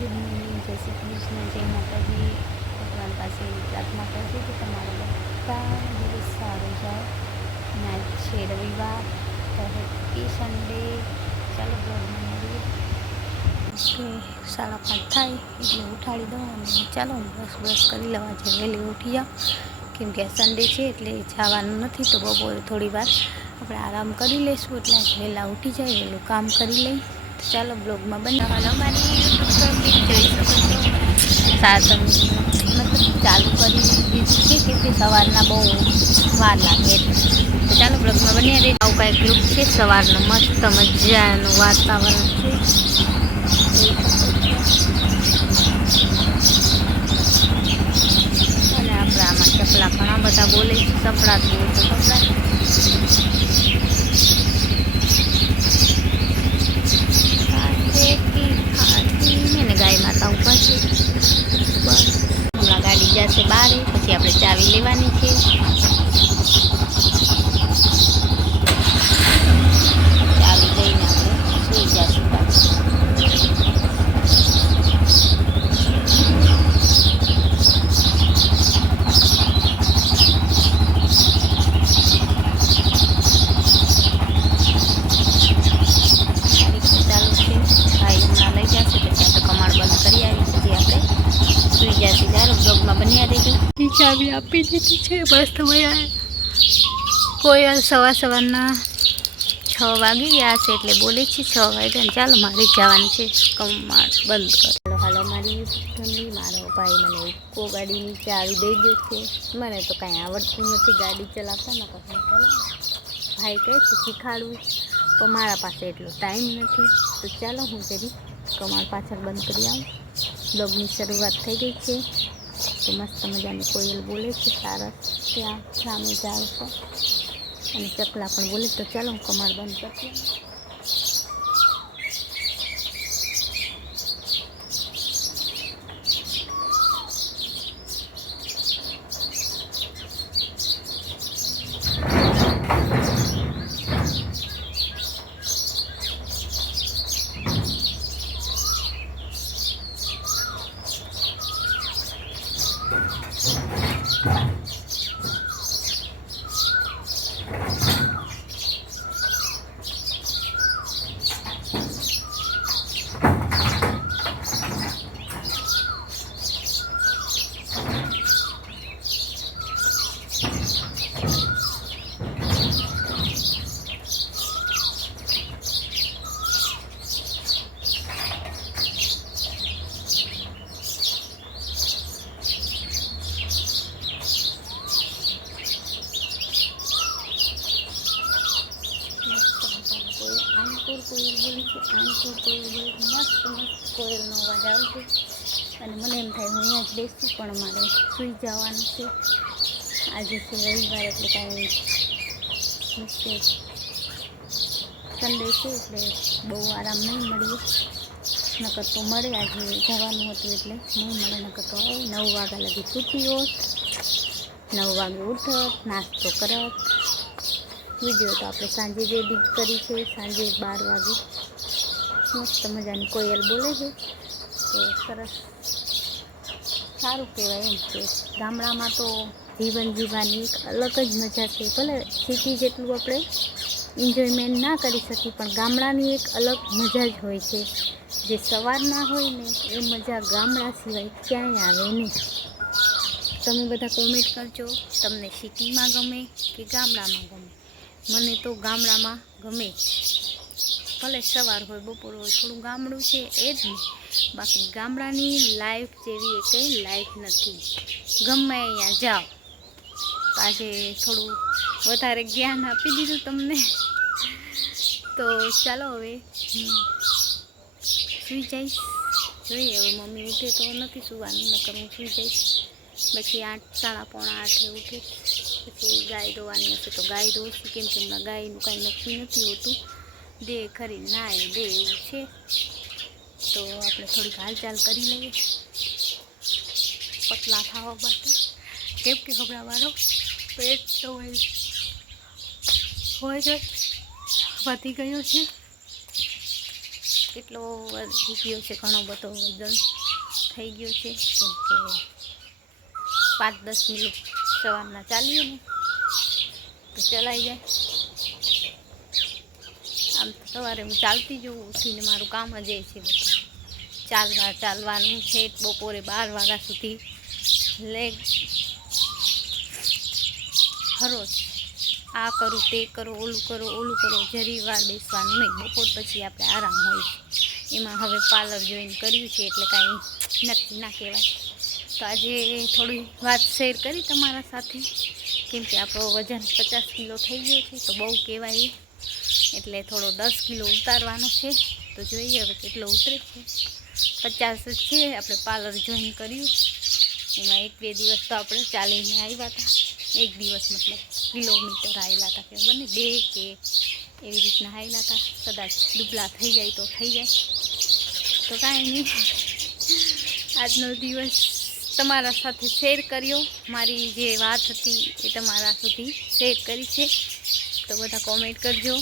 Good morning, જય શ્રી કૃષ્ણ, જય માતાજી. ભગવાન પાસે પ્રાર્થના કરજો કે તમારો બધા દિવસ સારો જાય. અને આજ છે રવિવાર, તો હેપી સન્ડે. ચાલો બ્લોગમાં મળીએ. કે 5:30 થાય એટલે ઉઠાડી દઉં અને ચાલો હું બ્રશ કરી લઉં. આજે વહેલી ઉઠી જાઉં કેમ કે સન્ડે છે એટલે જવાનું નથી, તો બપોરે થોડી વાર આપણે આરામ કરી લઈશું. એટલે આજે વહેલા ઉઠી જાય, વહેલું કામ કરી લઈ. તો ચાલો બ્લોગમાં બનાવવાનો મારી યુટ્યુબ ફેમિલી જોઈ શકો છો. સાધન મતલબ ચાલુ કરી દીધું છે કે તે સવારના બહુ વાર લાગે એટલે. તો ચાલો બ્લોગમાં બન્યા રહે. આવું કાંઈક લુક છે સવારનું, મસ્ત મજાનું વાતાવરણ છે. અને આપણે આમાં ચપલા ઘણા બધા બોલે છે, સપડાત બોલ તો સપડાત. ને ગાય માતા ઉપર છે. બસ હમણાં ગાડી જશે બહાર, પછી આપણે ચાવી લેવાની છે. ચાવી લઈને આપણે સુઈ જશું પાછું. ચાવી આપી દીધી છે. મસ્ત મજા. કોયલ સવારના 6 વાગી ગયા છે એટલે બોલે છે 6 વાગ્યા ને. ચાલો મારે જવાનું છે, કમાડ બંધ કરો. હાલો મારી યુટ્યુબ ફેમિલી. મારો ભાઈ મને ઇકો ગાડીની ચાવી દઈ દે છે. મને તો કાંઈ આવડતું નથી ગાડી ચલાવતા, ન કહું ચલાવ. ભાઈ કહે છે શીખાડવું, પણ મારા પાસે એટલો ટાઈમ નથી. તો ચાલો હું જરી કમાડ પાછળ બંધ કરી આવું. બ્લોગની શરૂઆત થઈ ગઈ છે. તો મસ્ત મજાની કોયલ બોલે છે સારસ ત્યાં સામે ઝાડ પર, અને ચકલા પણ બોલે. તો ચાલો હું કમાડ બંધ કરી. કોયલ બોલી છે, આનકોર કોયલ બોલી છે. મસ્ત કોયલનો અવાજ આવે છે. અને મને એમ થાય હું અહીંયા જ બેસું, પણ મારે સૂઈ જવાનું છે. આજે છે રવિવાર એટલે કાંઈ મુશ્કેલ સન્ડે છે એટલે બહુ આરામ નહીં મળીએ. નકર તો મળે, આજે જવાનું હતું એટલે નહીં મળે. નકર તો 9 વાગ્યા લગી છૂટી હોત, 9 વાગે ઉઠત, નાસ્તો કરત. વિડીયો તો આપણે સાંજે જ એડિટ કરી છે, સાંજે 12 વાગે. મસ્ત મજાની કોયલ બોલે છે, તો સરસ સારું કહેવાય. એમ કે ગામડામાં તો જીવન જીવવાની એક અલગ જ મજા છે. ભલે સિટી જેટલું આપણે એન્જોયમેન્ટ ના કરી શકીએ, પણ ગામડાની એક અલગ મજા જ હોય છે. જે સવારના હોય ને એ મજા ગામડા સિવાય ક્યાંય આવે નહીં. તમે બધા કોમેન્ટ કરજો, તમને સિટીમાં ગમે કે ગામડામાં ગમે. મને તો ગામડામાં ગમે જ. ભલે સવાર હોય બપોર હોય, થોડું ગામડું છે એ જ ને. બાકી ગામડાની લાઈફ જેવી એ કંઈ લાઈફ નથી. ગમે અહીંયા જાઓ. તો આજે થોડું વધારે જ્ઞાન આપી દીધું તમને. તો ચાલો હવે સૂઈ જઈશ. જોઈએ હવે મમ્મી ઉઠે તો નથી સુવાનું, નકર હું સૂઈ જઈશ. પછી 8, 8:30 ઉઠે. પછી ગાય દોવાની હશે તો ગાય દોશે, કેમ કે હમણાં ગાયનું કાંઈ નક્કી નથી હોતું. દે ખરી નાય દે એવું છે. તો આપણે થોડીક હાલચાલ કરી લઈએ પતલા થવા માટે, કેમ કે હમણાં મારો પેટ તો હોય જ વધી ગયો છે. કેટલો વધી ગયો છે, ઘણો બધો વજન થઈ ગયો છે, કેમ કે 5-10 મિનિટ સવારના ચાલીએ ને તો ચલાઈ જાય. આમ તો સવારે હું ચાલતી જ ઉઠીને મારું કામ જ એ છે બધું ચાલવાનું છે. બપોરે 12 વાગ્યા સુધી લેગ હરોજ આ કરું તે કરો ઓલું કરો જરી વાર બેસવાનું નહીં. બપોર પછી આપણે આરામ હોય છે. એમાં હવે પાર્લર જોઈન કર્યું છે એટલે કાંઈ નક્કી ના કહેવાય. તો આજે થોડી વાત શેર કરી તમારા સાથે, કેમ કે આપણો વજન 50 કિલો થઈ ગયો છે તો બહુ કહેવાય, એટલે થોડો 10 કિલો ઉતારવાનો છે. તો જોઈએ હવે કેટલો ઉતરે છે. 50 જ છે. આપણે પાર્લર જોઈન કર્યું એમાં 1-2 દિવસ તો આપણે ચાલીને આવ્યા હતા. 1 દિવસ મતલબ કિલોમીટર આવેલા હતા, કે બંને 2 કે એવી રીતના આવેલા હતા. કદાચ દુબળા થઈ જાય તો થઈ જાય, તો કાંઈ નહીં. આજનો દિવસ તમારા સાથે શેર કર્યો. મારી જે વાત હતી એ તમારા સુધી શેર કરી છે. તો બધા કોમેન્ટ કરજો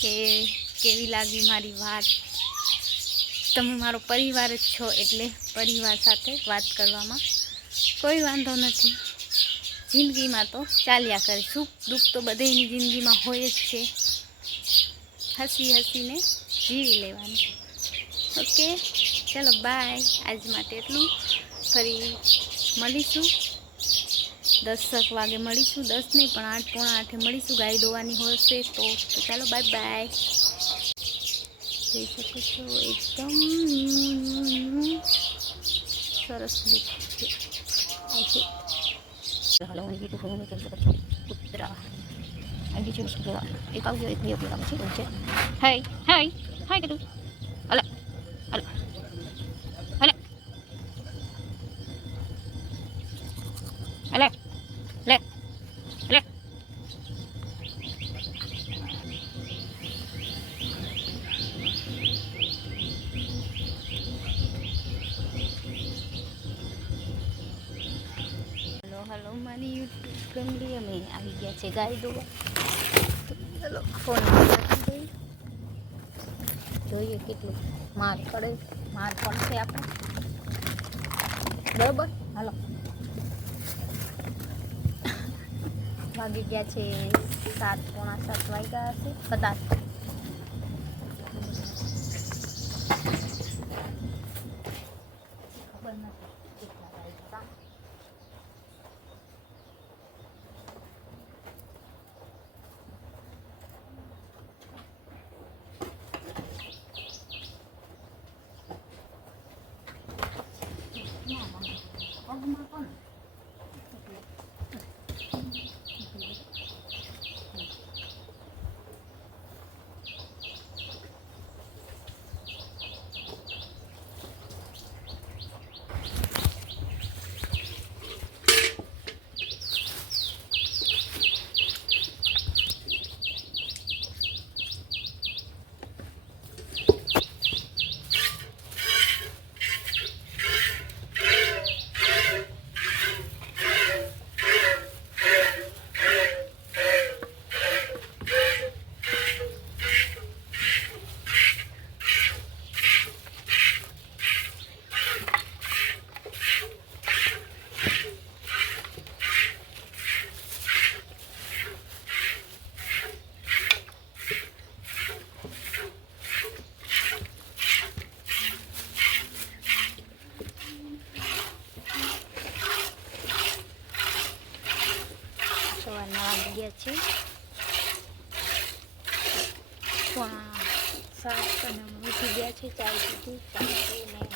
કે કેવી લાગી મારી વાત. તમે મારો પરિવાર જ છો એટલે પરિવાર સાથે વાત કરવામાં કોઈ વાંધો નથી. જિંદગીમાં તો ચાલ્યા કરે, સુખ દુઃખ તો બધાની જિંદગીમાં હોય જ છે. હસીને જીવી લેવાનું. ઓકે, ચલો બાય. આજ માટે એટલું. ફરી મળીશું 10 વાગે મળીશું. 10 નહીં પણ 8, પોણા 8 મળીશું. ગાય દોવાની હશે તો ચાલો બાય. જોઈ શકો છો એકદમ સરસ લુક છે. Hello, ini itu kamu macam seperti putra. Ini cuma sekolah. Kau juga dia pulang sih, macam. Hai gitu. Ala. Le. Hello મારી યુટ્યુબ ફેમિલી, અમે આવી ગયા છે ગાય દોવા. ચલો ફોન જોઈએ કેટલું માર પડશે આપણે. બરાબર, હાલો. વાગી ગયા છે 7, પોણા 7 વાગ્યા હશે કદાચ. ખબર નથી કેટલા વાગ્યા. ગયા છે 7 અને ઉઠી ગયા છે. ચાય પીધી, ચાને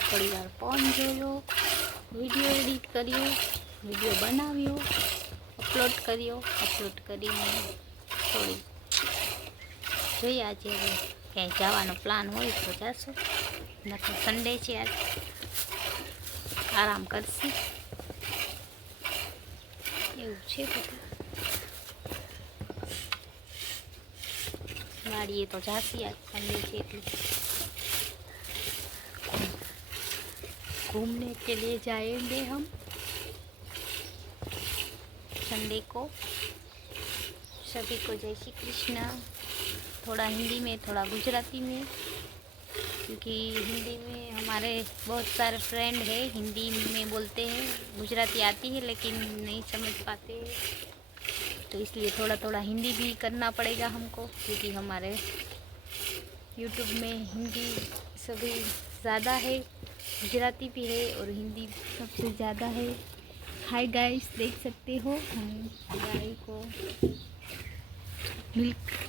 થોડી વાર ફોન જોયો, વિડીયો એડિટ કર્યો, વિડીયો બનાવ્યો, અપલોડ કરીને થોડી જોઈએ આજે હવે ક્યાંય જવાનો પ્લાન હોય તો જશું, નથી સન્ડે છે આજ, આરામ કરશે એવું છે. બધું वाड़िए तो जाती आज संडे से એટલે घूमने के लिए जाएंगे हम संडे को. सभी को जय श्री कृष्ण. थोड़ा हिंदी में, थोड़ा गुजराती में, क्योंकि हिंदी में हमारे बहुत सारे फ्रेंड हैं, हिंदी में बोलते हैं, गुजराती आती है लेकिन नहीं समझ पाते, तो इसलिए थोड़ा थोड़ा हिंदी भी करना पड़ेगा हमको, क्योंकि हमारे यूट्यूब में हिंदी सभी ज़्यादा है, गुजराती भी है और हिंदी सबसे ज़्यादा है। हाय गाइस, देख सकते हो हम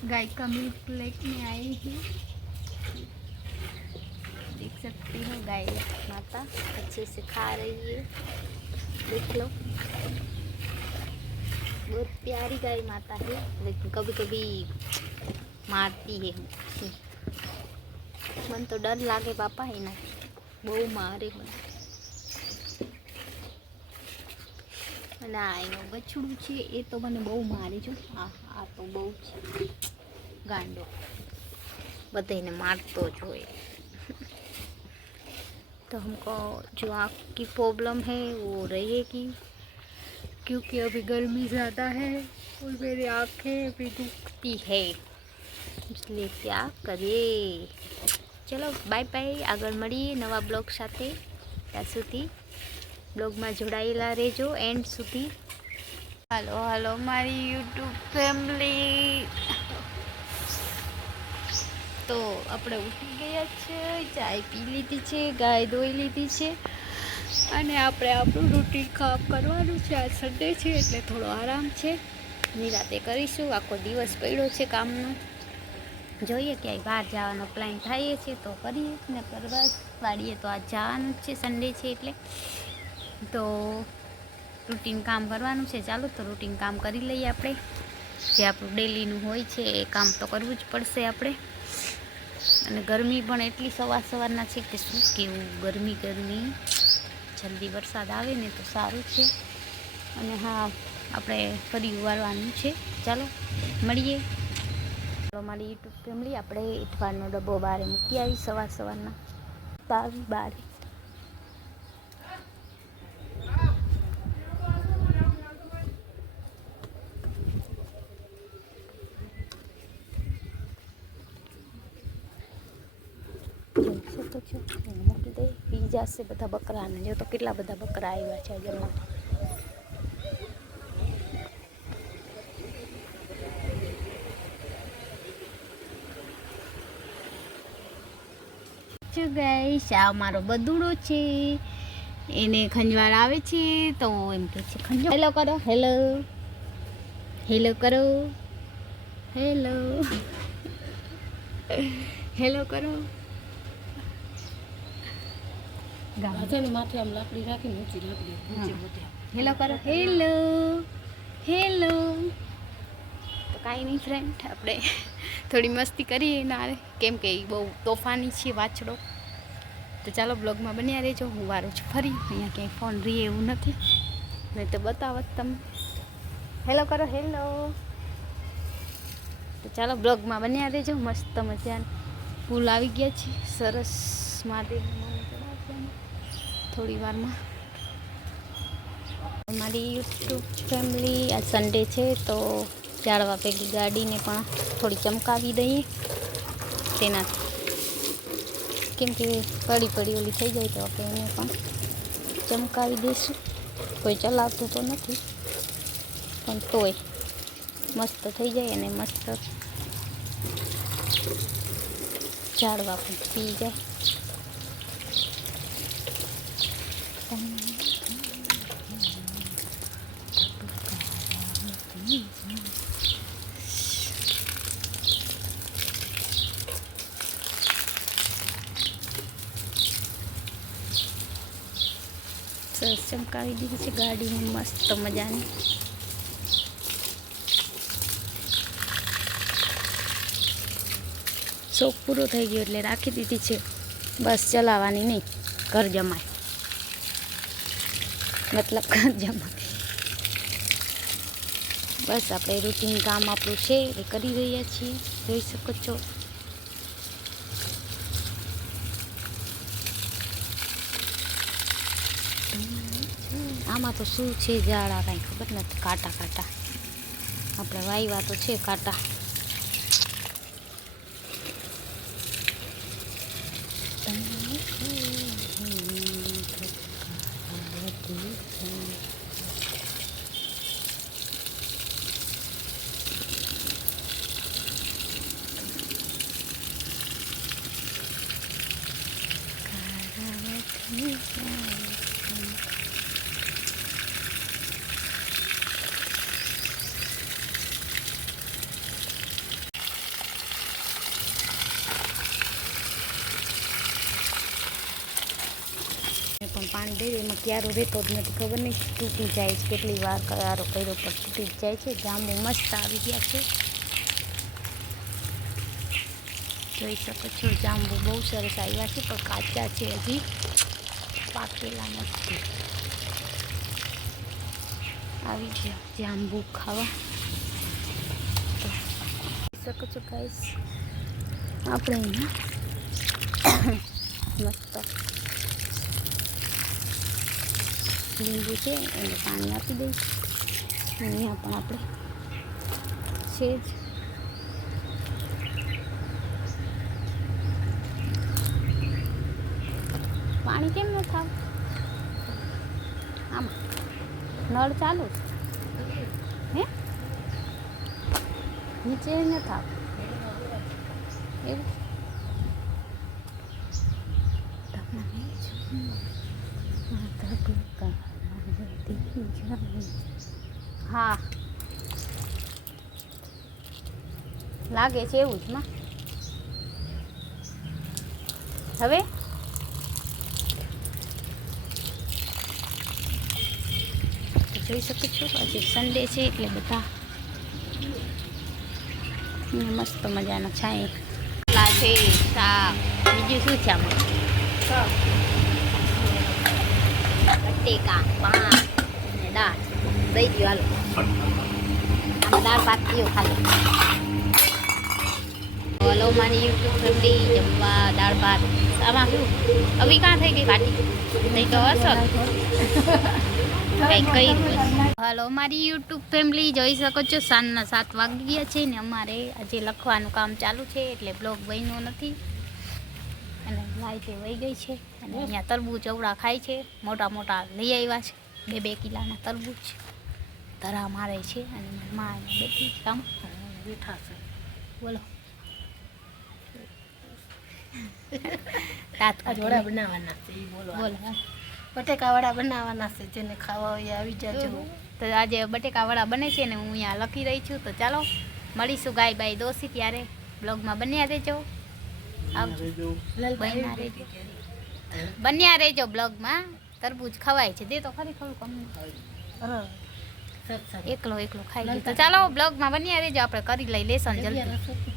गाय का मिल्क लेके आए हैं। देख सकते हो गाय माता अच्छे से खा रही है, देख लो। बहुत प्यारी गाय माता है, लेकिन कभी कभी मारती है हमसे। मन तो डर लागे बापा है ना, बहु मारे मन। ના એનું બછડું છે એ તો મને બહુ મારે જો, આ તો બહુ છે ગાંડો, બધાને મારતો જ હોય। तो हमको जो आँख की प्रॉब्लम है वो रहेगी, क्योंकि अभी गर्मी ज़्यादा है और मेरी आँखें भी दुखती है, इसलिए क्या करिए। चलो बाय बाय, આગળ મળીએ નવા બ્લોગ સાથે, ત્યાં સુધી બ્લોગમાં જોડાયેલા રહેજો એન્ડ સુધી। હાલો હાલો મારી યુટ્યુબ ફેમિલી, તો આપણે ઉઠી ગયા છે, ચાય પી લીધી છે, ગાય ધોઈ લીધી છે, અને આપણે આપણું રૂટીન કામ કરવાનું છે। આ સન્ડે છે એટલે થોડો આરામ છે, નિરાતે કરીશું। આખો દિવસ પડ્યો છે કામનો, જોઈએ ક્યાંય બહાર જવાનો પ્લાન થાય છે તો કરીએ, ને કરવા વાળીએ તો આજ જવાનું જ છે, સન્ડે છે એટલે તો રૂટીન કામ કરવાનું છે। ચાલો તો રૂટીન કામ કરી લઈએ આપણે, જે આપણું ડેલીનું હોય છે એ કામ તો કરવું જ પડશે આપણે। અને ગરમી પણ એટલી સવારના છે કે શું કેવું, ગરમી, જલ્દી વરસાદ આવે ને તો સારું છે। અને હા, આપણે ફરી ઉવારવાનું છે। ચાલો મળીએ મારી યુટ્યુબ ફેમિલી। આપણે ઇઠવારનો ડબ્બો બારે મૂકી આવી સવારના બારે। તો જો મૂકી દઈ, પી જશે બધા બકરાને। જો તો કેટલા બધા બકરા આવ્યા છે જમવા। જો ગાઈસ, આ મારો બદુડો છે, એને ખંજવાળ આવે છે તો એમ કે છે ખંજો, હેલો કરો, હેલો હેલો કરો, હેલો હેલો કરો। માથે આમ લાકડી રાખીને ઊંચી રાખી દે, હેલો કરો, હેલો હેલો। તો કાંઈ નહીં ફ્રેન્ડ, આપણે થોડી મસ્તી કરીએ ના, કેમ કે એ બહુ તોફાની છે વાછડો। તો ચાલો બ્લોગમાં બન્યા રહેજો, હું વારું છું ફરી, અહીંયા ક્યાંય ફોન રહે એવું નથી, નહીં તો બતાવત તમે। હેલો કરો, હેલો। તો ચાલો બ્લોગમાં બન્યા રહેજો, મસ્ત મજાના ફૂલ આવી ગયા છે, સરસ મહાદેવ થોડી વારમાં। મારી યુટ્યુબ ફેમિલી, આ સન્ડે છે તો ઝાડવા ભેગી ગાડીને પણ થોડી ચમકાવી દઈએ તેનાથી, કેમ કે પડી ઓલી થઈ જાય તો આપણે એને પણ ચમકાવી દઈશું। કોઈ ચલાવતું તો નથી પણ તોય મસ્ત થઈ જાય અને મસ્ત ઝાડવા પણ પી જાય। સરસ ચમકાવી દીધી છે ગાડીને મસ્ત મજાની। શોખ પૂરો થઈ ગયો એટલે રાખી દીધી છે, બસ ચલાવવાની નહીં, ઘર જમાય, મતલબ ઘર જમાય। બસ આપણે રૂટીન કામ આપણું છે એ કરી રહ્યા છીએ, જોઈ શકો છો। આમાં તો શું છે ઝાડા કાંઈ ખબર નથી, કાંટા આપણે વાવ્યા તો છે કાંટા। પણ પાણી દઈ એમાં ક્યારો રહેતો જ નથી, ખબર નહીં તૂટી જાય છે, કેટલી વાર ક્યારો કર્યો પણ તૂટી જ જાય છે. જાંબુ મસ્ત આવી ગયા છે, જોઈ શકો છો. જાંબુ બહુ સરસ આવ્યા છે પણ કાચા છે, હજી પાકેલા નથી. આવી ગયા જાંબુ ખાવા તો જોઈ શકો છો ગાઈસ. આપણે અહીંયા મસ્ત લીંબુ છે એને પાણી આપી દઈશ. અહીંયા પણ આપણે છે જ. પાણી કેમ ન થાવ? આમાં નળ ચાલુ છે હે, નીચે ન થાવ એવું. હા લાગે છે એવું જ માં. હવે જોઈ શકો છો આજે સન્ડે છે એટલે બધા મસ્ત મજાના છાંય છે. શાક બીજું શું છે આમાં? બટેકા, ભાત અને દાળ. દઈ દો હાલો. આમાં દાળ ભાત દો ખાલી. હલો મારી યુટ્યુબ ફેમિલી, જમવા દાળ ભાત. આમાં શું અભી કાં થઈ ગઈ કાઢી નહીં તો અસર કંઈક કઈ. હલો મારી યુટ્યુબ ફેમિલી, જોઈ શકો છો સાંજના 7 વાગી ગયા છે ને અમારે આજે લખવાનું કામ ચાલુ છે એટલે બ્લોગ બન્યો નથી અને લાઈટે વહી ગઈ છે. અને અહીંયા તરબૂચ અવડા ખાય છે, મોટા મોટા લઈ આવ્યા છે, 2-2 કિલોના તરબૂચ ધરા મારે છે. અને માં બેઠી કામ બેઠા છે. બોલો વડા બનાવવાના છે, બોલો. બટેકા વડા બનાવવાના છે, જેને ખાવા હોય આવી જાજો. તો આજે બટેકા વડા બને છે ને હું અહીંયા લખી રહી છું. તો ચાલો મળીશું ગાય બાય દોસ્તી, ત્યારે બ્લોગમાં બન્યા રહેજો. બન્યા રહેજો બ્લોગમાં. તરબૂચ ખવાય છે, દે તો ખરી ખરું કમ એકલો એકલો ખાઈ. તો ચાલો બ્લોગમાં બન્યા રહેજો, આપણે કરી લઈ લેસન જલ્દી.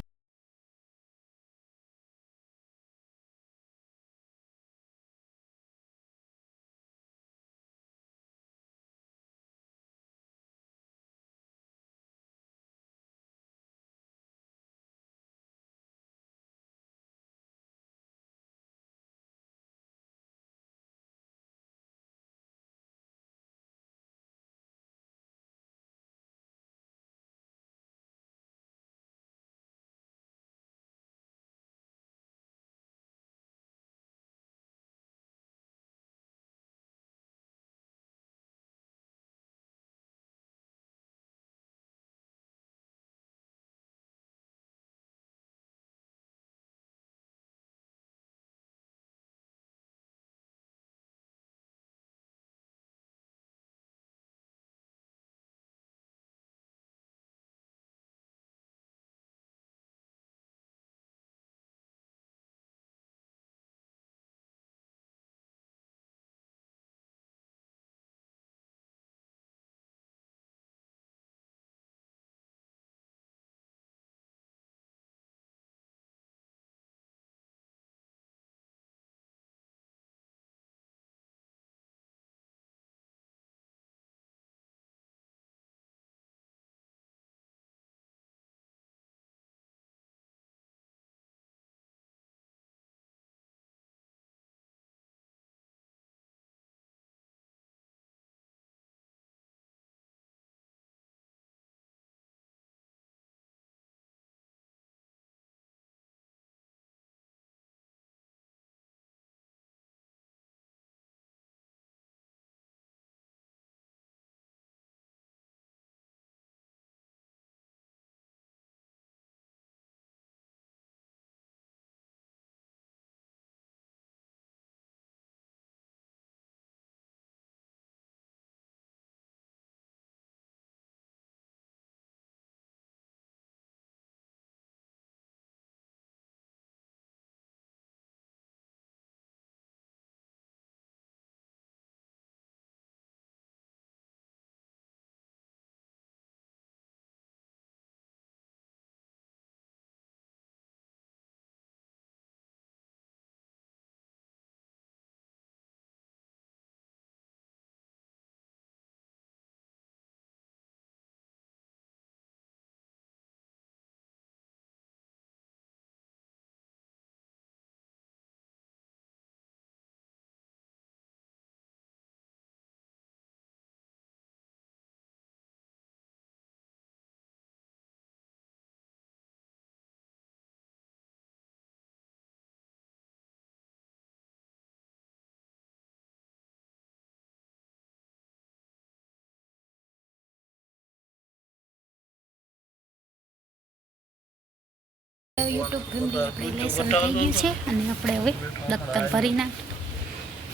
યુટ્યુબ ફેમિલી આપણે લેસન થઈ ગયું છે અને આપણે હવે દફતર ભરી નાખ.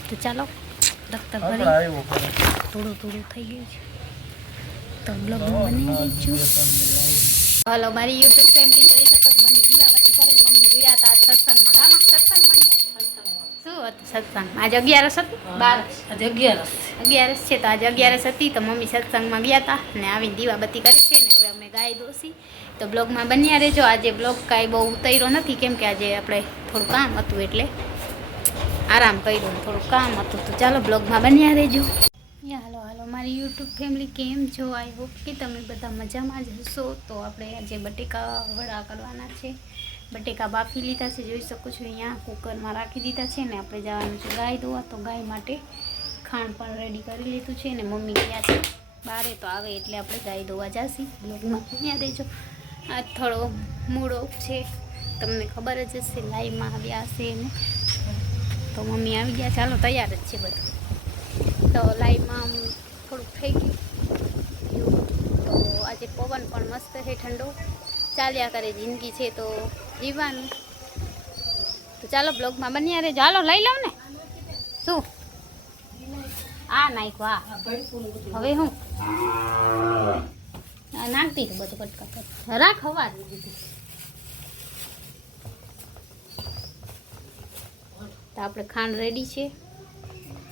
તો ચાલો દફતર ભરી થોડું થોડું થઈ ગયું છે તો બ્લોગમાં બની રહીશું. હાલો મારી યુટ્યુબ ફેમિલી જોઈ શકો છો. મમ્મી દીવા પછી કરે મમ્મી જોયા હતા સત્સંગમાં. ગામમાં સત્સંગમાં શું હતું સત્સંગ? આજે 11 હતું 12 આજે 11 છે તો આજે 11 હતી તો મમ્મી સત્સંગમાં ગયા હતા ને આવીને દીવાબત્તી કરે છે ને હવે અમે ગાય દોશી. તો બ્લોગમાં બન્યા રહેજો. આજે બ્લોગ કાંઈ બહુ ઉતર્યો નથી કેમ કે આજે આપણે થોડું કામ હતું એટલે આરામ કર્યો, થોડું કામ હતું. તો ચાલો બ્લોગમાં બન્યા રહેજો. હાલો હાલો મારી યુટ્યુબ ફેમિલી કેમ છો? આઈ હોપ કે તમે બધા મજામાં જ હશો. તો આપણે આજે બટેકા વડા કરવાના છે. બટેકા બાફી લીધા છે, જોઈ શકો છો અહીંયા કુકરમાં રાખી દીધા છે ને આપણે જવાનું છે ગાય દોવા. તો ગાય માટે ખાંડ પણ રેડી કરી લીધું છે ને મમ્મી ગયા છે બારે, તો આવે એટલે આપણે ગાય દોવા જઈશું. બ્લોગમાં બન્યા રહેજો. આ થોડો મૂડ ઓફ છે, તમને ખબર જ હશે, લાઈવમાં આવ્યા હશે એને. તો મમ્મી આવી ગયા, ચાલો તૈયાર જ છે બધું. તો લાઈવમાં થોડુંક થઈ ગયું. તો આજે પવન પણ મસ્ત છે, ઠંડો ચાલ્યા કરે, જિંદગી છે તો જીવવાનું. તો ચાલો બ્લોગમાં બન્યા રહેજો. હાલો લઈ લઉં ને શું આ નાખ્યું હવે હું નાખતી હતું બધું કટકા રાખ હવા દીધી. તો આપણે ખાંડ રેડી છે.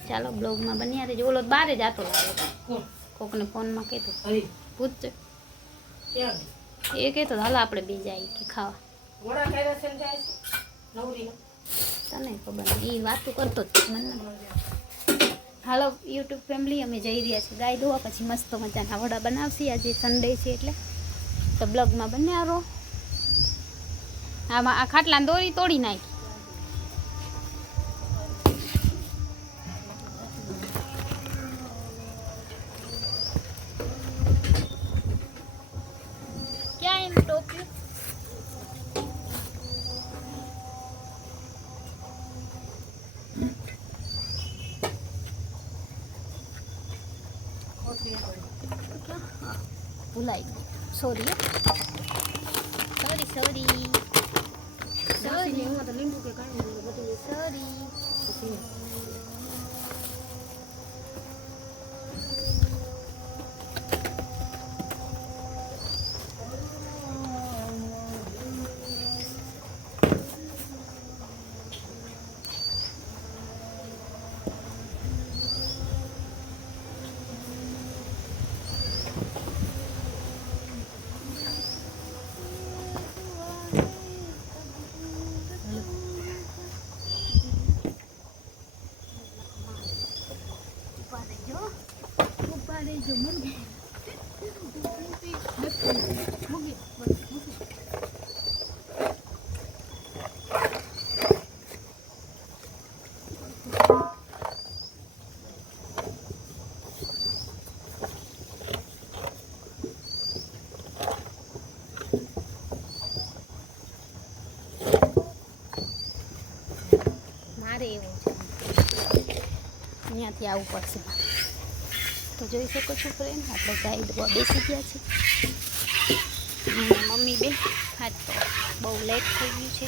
ચાલો બ્લોગમાં બન્યા રહેજો. ઓલો બારે જાતો લાગે કોકને ફોનમાં કહેતો પૂછ એ કહેતો હાલો આપણે બે જાય કે ખાવા. તને ખબર એ વાતું કરતો જ મને. હાલો યુટ્યુબ ફેમિલી અમે જઈ રહ્યા છીએ ગાય દોવા, પછી મસ્ત મજાના વડા બનાવશી. આજે સન્ડે છે એટલે તો બ્લોગમાં બન્યા રહો. આમાં આ ખાટલા દોરી તોડી નાખી. ક્યાં એમ ટોપ્યું ભૂલાઈ ગયું. સોરી સોરી જો મુર્ગી મારે એવું છે, અહીંયાથી આવવું પડશે. તો જોઈ શકો છો ફ્રેન્ડ, આપણે ગાય દોવા બેસી ગયા છે. મમ્મી બે આજ તો બહુ લેટ થઈ ગયું છે,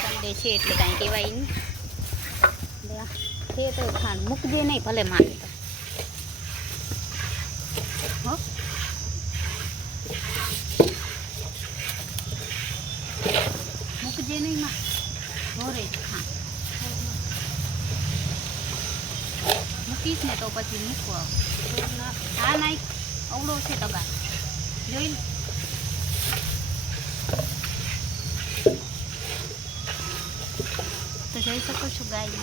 સન્ડે છે એટલે કાંઈ કહેવાય નહીં. છે તો ખાંડ મૂકજે નહીં, ભલે માને તો હો. મૂકજે નહીં માં ભરે ખાંડ મૂકીશ ને તો પછી મૂકવો. હા નાઈ અવડો છે તગાર જોઈ લે. તો જોઈ શકો છો ગાય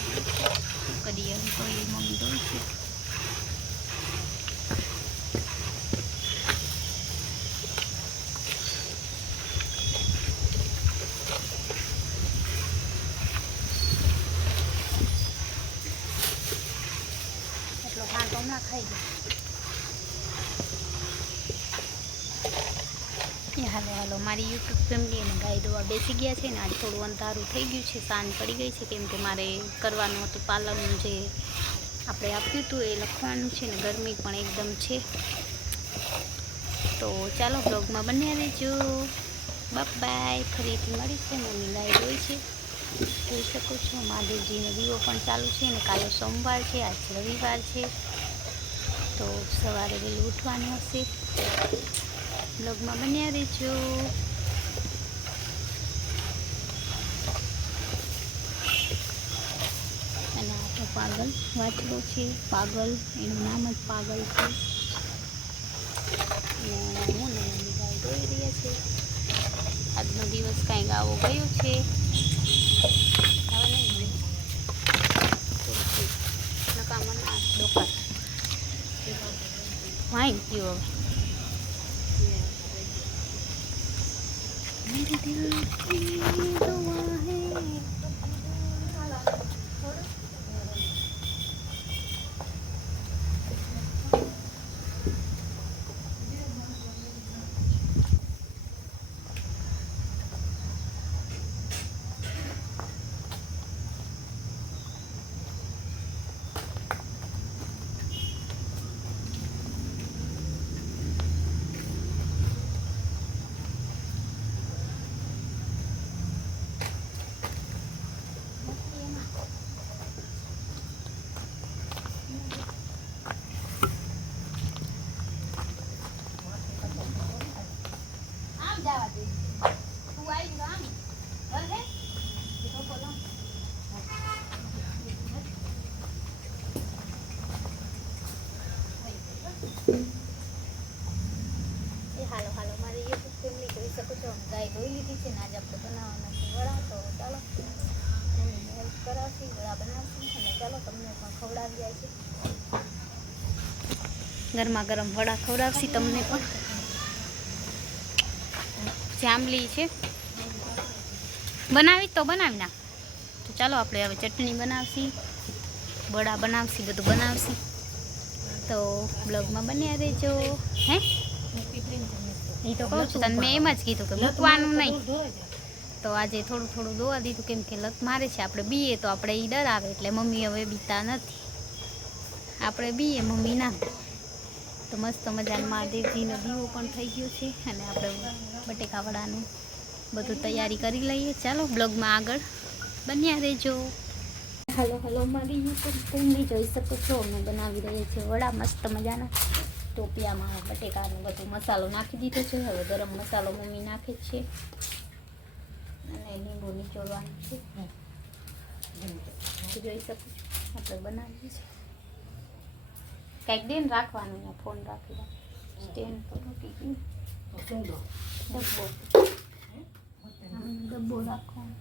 કરીએ તો એ મમ્મી દોઈ છે. એટલો ખાંડ હમણાં ખાઈ ગયા. હાલો હાલો મારી યુટ્યુબ ફેમિલી અને ગાય દોવા બેસી ગયા છે ને. આજ થોડું અંધારું થઈ ગયું છે, સાંજ પડી ગઈ છે કેમ કે મારે કરવાનું હતું પાર્લરનું જે આપણે આપ્યું હતું એ લખવાનું છે ને ગરમી પણ એકદમ છે. તો ચાલો બ્લોગમાં બન્યા રહેજો. બાય. ફરીથી મળીશું. મમ્મી ગાય હોય છે, જોઈ શકો છો. મહાદેવજીનો દીવો પણ ચાલુ છે અને કાલે સોમવાર છે, આજ રવિવાર છે, તો સવારે વહેલું ઉઠવાનું હશે. બ્લોગમાં બન્યા રહેજો. અને આ તો પાગલ વાછડો છે. પાગલ એનું નામ જ પાગલ છે. અને હું ને મમ્મી ગાય દોઈ રહ્યા છે. આજનો દિવસ કાંઈક આવો ગયો છે. હવે નહીં નકામા ના ડોકા વાઈ પીવો. मेरे दिल की दुआ है. હાલો હાલો મારી યુટ્યુબ ફેમિલી જોઈ શકો છો. ગાય ધોઈ લીધી છે ને આજે આપણે બનાવવાના છે વડા. તો ચાલો મમ્મીને હેલ્પ કરાવશી, વડા બનાવશી અને ચાલો તમને પણ ખવડાવી જાય છે. ગરમા ગરમ વડા ખવડાવશી તમને પણ. જાંબલી છે બનાવી તો બનાવી નાખ. તો ચાલો આપણે હવે ચટણી બનાવશી, વડા બનાવશી, બધું બનાવશી. તો બ્લોગમાં બન્યા રહેજો. હે એ તો કહું છું તને, મેં એમ જ કીધું કે મૂકવાનું નહીં. તો આજે થોડું થોડું દોવા દીધું, કેમ કે લત મારે છે. આપણે બીએ તો આપણે એ ડર આવે, એટલે મમ્મી હવે બીતા નથી. આપણે બીએ, મમ્મી ના. તો મસ્ત મજાનો મહાદેવજીનો દીવો પણ થઈ ગયો છે અને આપણે બટેકા વડાનું બધું તૈયારી કરી લઈએ. ચાલો બ્લોગમાં આગળ બન્યા રહેજો. હાલો હાલો મારી યુટ્યુબ ફેમિલી જોઈ શકો છો. અમે બનાવી રહીએ છીએ વડા મસ્ત મજાના. ટોપિયામાં બટેકાનો બધો મસાલો નાખી દીધો છે. હવે ગરમ મસાલો મમ્મી નાખે છે અને લીંબુ નીચોડવાનું છે. જોઈ શકો છો આપણે બનાવીએ છીએ. કંઈક દેન રાખવાનું, અહીંયા ફોન રાખી દો. સ્ટેન્ડ તો મૂકી ગયું. ડબ્બો રાખવાનો.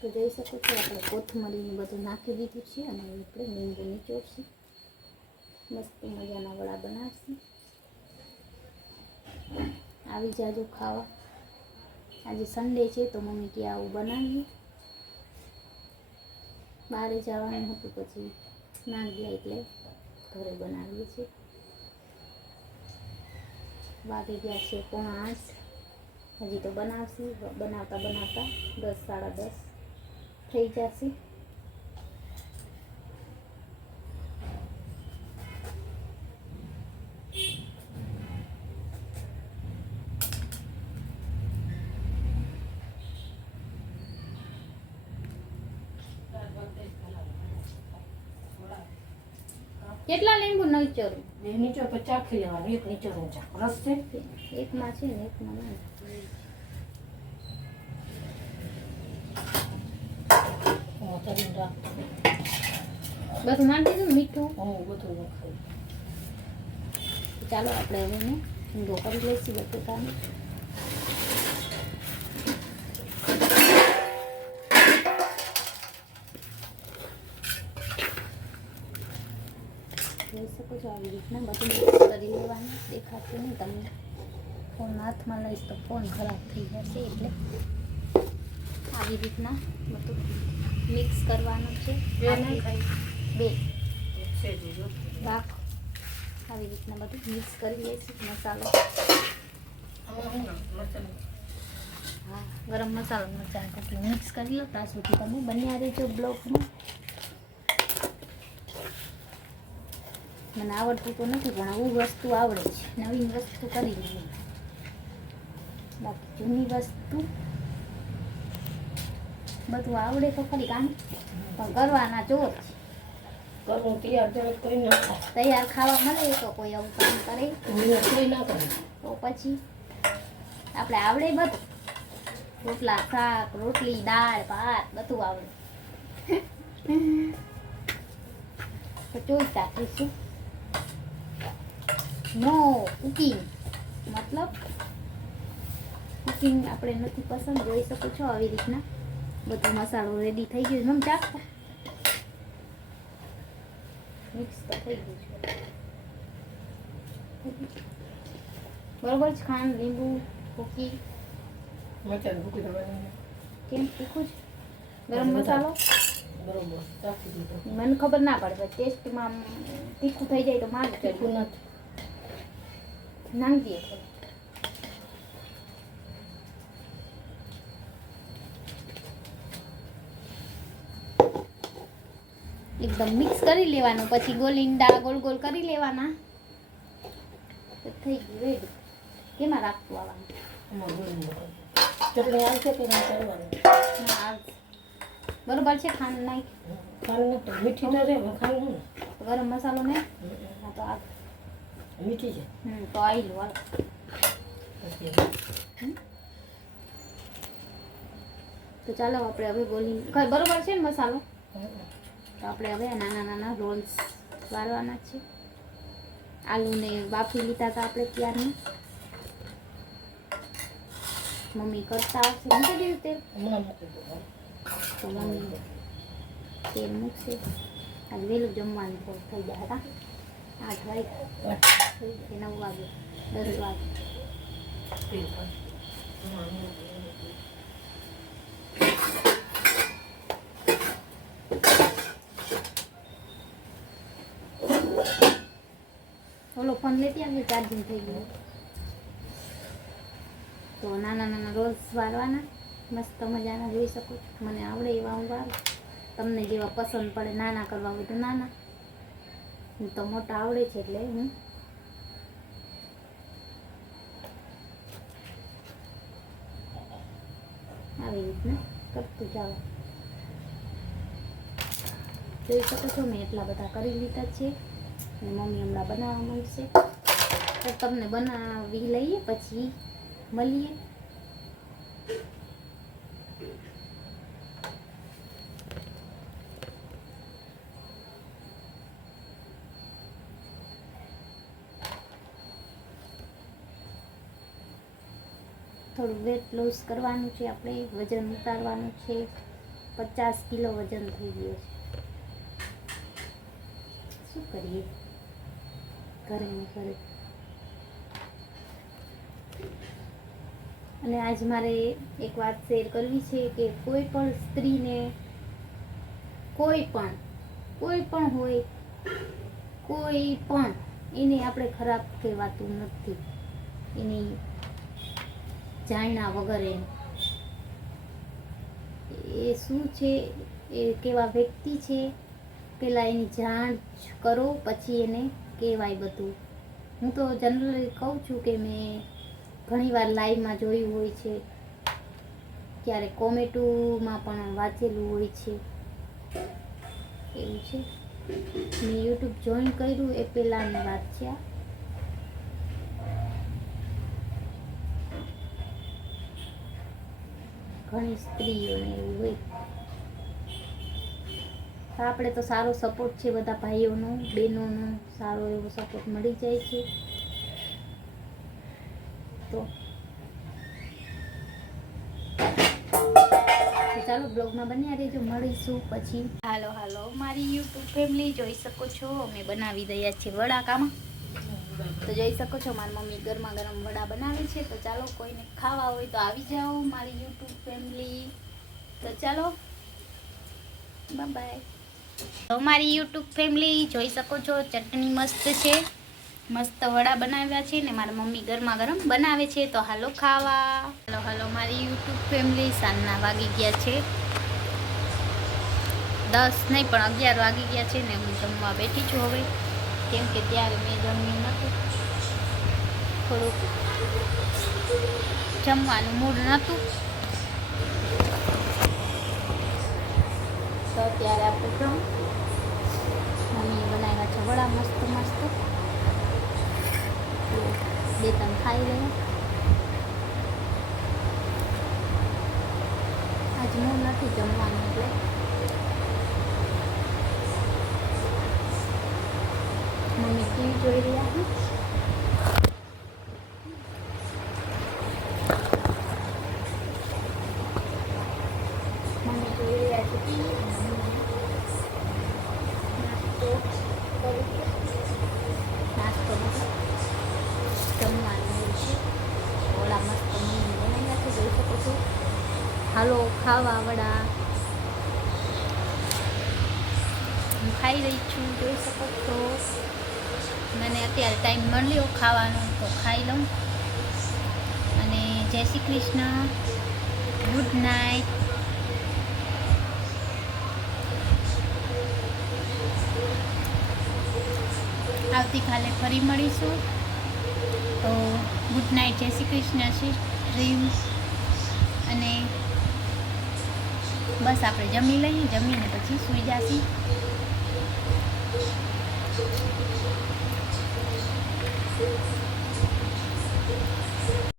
તો જોઈ શકો છો આપણે કોથમરીને બધું નાખી દીધું છે અને આપણે લીંબુ નીચોડશું. મસ્ત મજાના વડા બનાવશું. આવી જાજો ખાવા. આજે સન્ડે છે તો મમ્મી કે આવું બનાવીએ. બહાર જવાનું હતું પછી ના ગયા એટલે ઘરે બનાવીએ છીએ. વાગી ગયા છે 7:45. હજી તો બનાવશું. બનાવતા બનાવતા 10 સાડા 10 થઈ જશે. કેટલા લીંબુ નીચોરું? નીચો તો ચાખી લેવાનું. એક નીચો રસ છે, એકમાં છે ને એકમાં નહીં. બધું નાખી દીધું મીઠું. બધું નખાય. ચાલો આપણે હવે એને ઊંધો કરી લઈશું બટેકાને. જોઈ શકો છો આવી રીતના બધું મિક્સ કરી લેવાનું. દેખાતું નહીં તમને. ફોન હાથમાં લઈશ તો ફોન ખરાબ થઈ જશે, એટલે આવી રીતના બધું મિક્સ કરવાનું છે. બે રાખો. આવી રીતના બધું મિક્સ કરી લઈશું. મસાલો હા, ગરમ મસાલો મરચાં કેટલું મિક્સ કરી લો ત્યાં સુધી તમે બન્યા રહેજો બ્લોગમાં. મને આવડતું તો નથી પણ આવું વસ્તુ આવડે છે, નવીન વસ્તુ કરી લઈએ. બાકી જૂની વસ્તુ બધું આવડે તો ખરી કામ, પણ કરવાના ચોર છે. કરવું તૈયાર ખાવા મળે તો કોઈ આવું કામ કરે તો પછી આપણે આવડે બધું, રોટલા શાક રોટલી દાળ ભાત બધું આવડે. તો જોઈ રાખીશું નો કુકિંગ, મતલબ કુકિંગ આપણે નથી પસંદ. જોઈ શકો છો આવી રીતના બધો મસાલો રેડી થઈ ગયો. મમ ચાખો, મિક્સ તો થઈ ગયું છે બરોબર છે. ખાંડ લીંબુ ભૂકી કેમ તીખું છે ગરમ મસાલો મને ખબર ના પડે, ટેસ્ટમાં તીખું થઈ જાય તો મારે તીખું નથી નાખી દઈએ થોડું. એકદમ મિક્સ કરી લેવાનું, પછી ગોલિંડા ગોલ ગોલ કરી લેવાના. તો થઈ ગયું રેડી. કેમાં રાખતું આવવાનું? ચટણી આવશે કે ના કરવાની? ના આવશે. બરોબર છે. ખાંડ નાખ, ખાંડ નથી મીઠી તો રે ખાંડ ને ગરમ મસાલો ને હા તો આ મીઠી છે. તો આઈ લો હાલો. તો ચાલો આપણે હવે ગોલી બરોબર છે ને મસાલો. તો આપણે હવે નાના નાના રોલ્સ વાળવાના છે. આલુને બાફી લીધા હતા આપણે ત્યારની. મમ્મી કરતા આવશે. મૂકી દીધું તેલ? તો મમ્મી તેલ મૂકશે. આજે વહેલું જમવાનું થઈ ગયા હતા. 8 વાગ્યા 9 વાગે 10 વાગે. ઓલો ફોન લેતી આવી ચાર્જિંગ થઈ ગયું. તો નાના નાના રોલ્સ વાળવાના મસ્ત મજાના. જોઈ શકો છો મને આવડે એવા હું વાળું. તમને જેવા પસંદ પડે નાના કરવા હોય તો નાના, હું તો મોટા આવડે છે એટલે હું આવી રીતના કરતું જાઓ. જોઈ શકો છો મેં એટલા બધા કરી લીધા છે. મમ્મી હમણાં બનાવવા મળશે તો તમને બનાવી લઈએ પછી મળીએ. થોડું વેટ લોસ કરવાનું છે આપણે, વજન ઉતારવાનું છે. 50 કિલો વજન થઈ ગયો છે. શું કરીએ ઘરે ને ઘરે. અને આજ મારે એક વાત શેર કરવી છે કે કોઈ પણ સ્ત્રીને કોઈ પણ હોય કોઈ પણ એને આપણે ખરાબ કહેવાતું નથી. એની જાણ્યા વગર એ શું છે, એ કેવા વ્યક્તિ છે, પહેલાં એની જાણ કરો પછી એને કહેવાય બધું. હું તો જનરલી કહું છું કે મેં ઘણીવાર લાઈવમાં જોયું હોય છે, ક્યારેક કોમેન્ટોમાં પણ વાંચેલું હોય છે. એવું છે. મેં યુટ્યુબ જોઈન કર્યું એ પહેલાંની વાત છે આ. ઘણી સ્ત્રીઓને એવું હોય. આપણે તો સારો સપોર્ટ છે બધા ભાઈઓનો બહેનોનો, સારો એવો સપોર્ટ મળી જાય છે. તો ચાલો બ્લોગમાં બન્યા રહેજો, મળીશું પછી. હાલો મારી યુટ્યુબ ફેમિલી જોઈ શકો છો અમે બનાવી દઈએ છીએ વડાકામાં. તો જોઈ શકો છો મારી મમ્મી ગરમા ગરમ વડા બનાવે છે. તો ચાલો કોઈને ખાવા હોય તો આવી જાઓ મારી યુટ્યુબ ફેમિલી. તો ચાલો બાય બાય. તો મારી યુટ્યુબ ફેમિલી જોઈ શકો છો ચટણી મસ્ત છે. મસ્ત વડા બનાવ્યા છે ને મારા મમ્મી ગરમા ગરમ બનાવે છે, તો હાલો ખાવા. હાલો હાલો મારી યુટ્યુબ ફેમિલી. સાંજના વાગી ગયા છે 10 નહીં પણ 11 વાગી ગયા છે ને હું જમવા બેઠી છું હવે, કેમ કે ત્યારે મેં જમ્યું નહોતું, થોડુંક જમવાનું મૂડ નહોતું, તો અત્યારે આપણે જમ મમ્મીએ બનાવ્યા છે વડા મસ્ત મસ્ત, બે ત્રણ ખાઈ લઈએ. આજ મૂડ નથી જમવાનું એટલે મમ્મી ટીવી જોઈ રહ્યા છે. મમ્મી જોઈ રહ્યા છે ટીવી. નાસ્તો જમવાનું હોય છે. ઓલા મસ્ત મમ્મી બનાવ્યા છે, જોઈ શકો છો. હાલો ખાવા વડા. હું ખાઈ રહી છું, જોઈ શકો છો. મને અત્યારે ટાઈમ મળ્યો ખાવાનો તો ખાઈ લઉં. અને જય શ્રી કૃષ્ણ, ગુડ નાઇટ. આવતીકાલે ફરી મળીશું, તો ગુડ નાઇટ, જય શ્રી કૃષ્ણ, ડ્રીમ્સ. અને બસ આપણે જમી લઈએ, જમીને પછી સૂઈ જઈશું.